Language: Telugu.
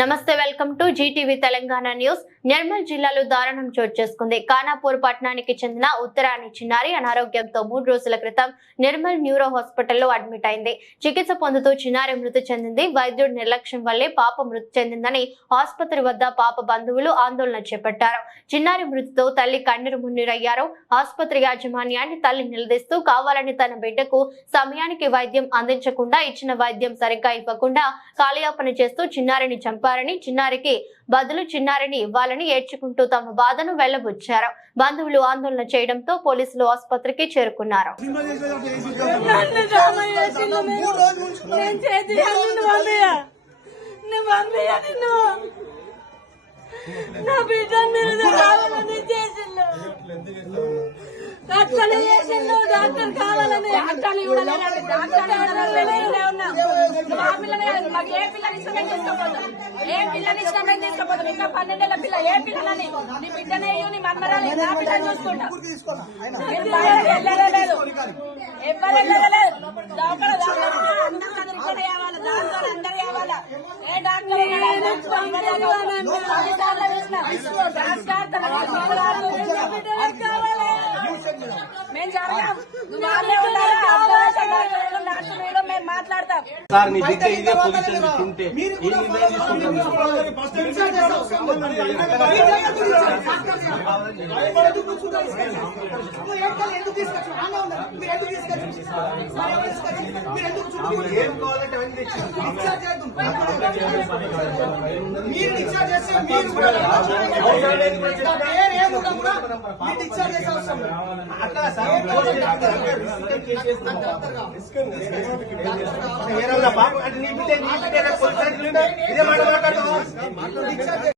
నమస్తే welcome to Zee TV Telangana news. Nirmal జిల్లాలో దారుణం చోటు చేసుకుంది. ఖానాపూర్ పట్టణానికి చెందిన ఉత్తరాని చిన్నారి అనారోగ్యంతో మూడు రోజుల క్రితం నిర్మల్ న్యూరో హాస్పిటల్లో అడ్మిట్ అయింది. చికిత్స పొందుతూ చిన్నారి మృతి చెందింది. వైద్యుడి నిర్లక్ష్యం వల్లే పాప మృతి చెందిందని ఆసుపత్రి వద్ద పాప బంధువులు ఆందోళన చేపట్టారు. చిన్నారి మృతితో తల్లి కన్నీరు మున్నీరయ్యారు. ఆసుపత్రి యాజమాన్యాన్ని తల్లి నిలదీస్తూ కావాలని తన బిడ్డకు సమయానికి వైద్యం అందించకుండా ఇచ్చిన వైద్యం సరిగ్గా ఇవ్వకుండా కాలయాపన చేస్తూ చిన్నారిని చంపారని చిన్నారికి బదులు చిన్నారిని ఇవ్వాలని ఏడ్చుకుంటూ తమ బాధను వెళ్ళబుచ్చారు బంధువులు ఆందోళన చేయడంతో పోలీసులు ఆసుపత్రికి చేరుకున్నారు. నా బిడ్డ మీరు కావాలని చేసిండు. అట్లనే చేసిండు. డాక్టర్ కావాలని చూడలేదండి ఆ పిల్లని మాకు ఏ పిల్లని ఇష్టమే తీసుకోపోతాం. ఏ పిల్లని ఇష్టమే తీసుకోపోతాం. ఇంకా పన్నెండేళ్ళ పిల్ల ఏ పిల్లని నీ బిడ్డనే నీ మనమరాలు నా బిడ్డను చూసుకుంటా. మీరు బయటకు వెళ్ళలే లేదు ఎవరు వెళ్ళలేదు డాక్టర్ అందరూ కావాలి డాక్టర్ అందరు కావాలా ఏ డాక్టర్ ఉన్నాడు? మేము జరగం నువ్వు వాళ్ళే ఉండాలి అబ్జర్వేషన్ డాక్టర్లు నర్సులు మేము మాట్లాడతాం సార్ నీ బిడ్డ ఇదే పొజిషన్ తింటే ఈ నిర్ణయం తీసుకుంటాను ఏం కావాలంటే అవన్నీ తెచ్చి మీరు డిశ్చార్జ్ చేస్తే మీరు కూడా వేరే ఏమున్నా కూడా మీరు డిశ్చార్జ్ చేసే అవసరం లేదు. అట్లా సార్ వేరే వాళ్ళ బాబు అంటే నీ బిడ్డ నీ బిడ్డ పొజిషన్ ఇదే మాట మాట్లాడుతున్నావు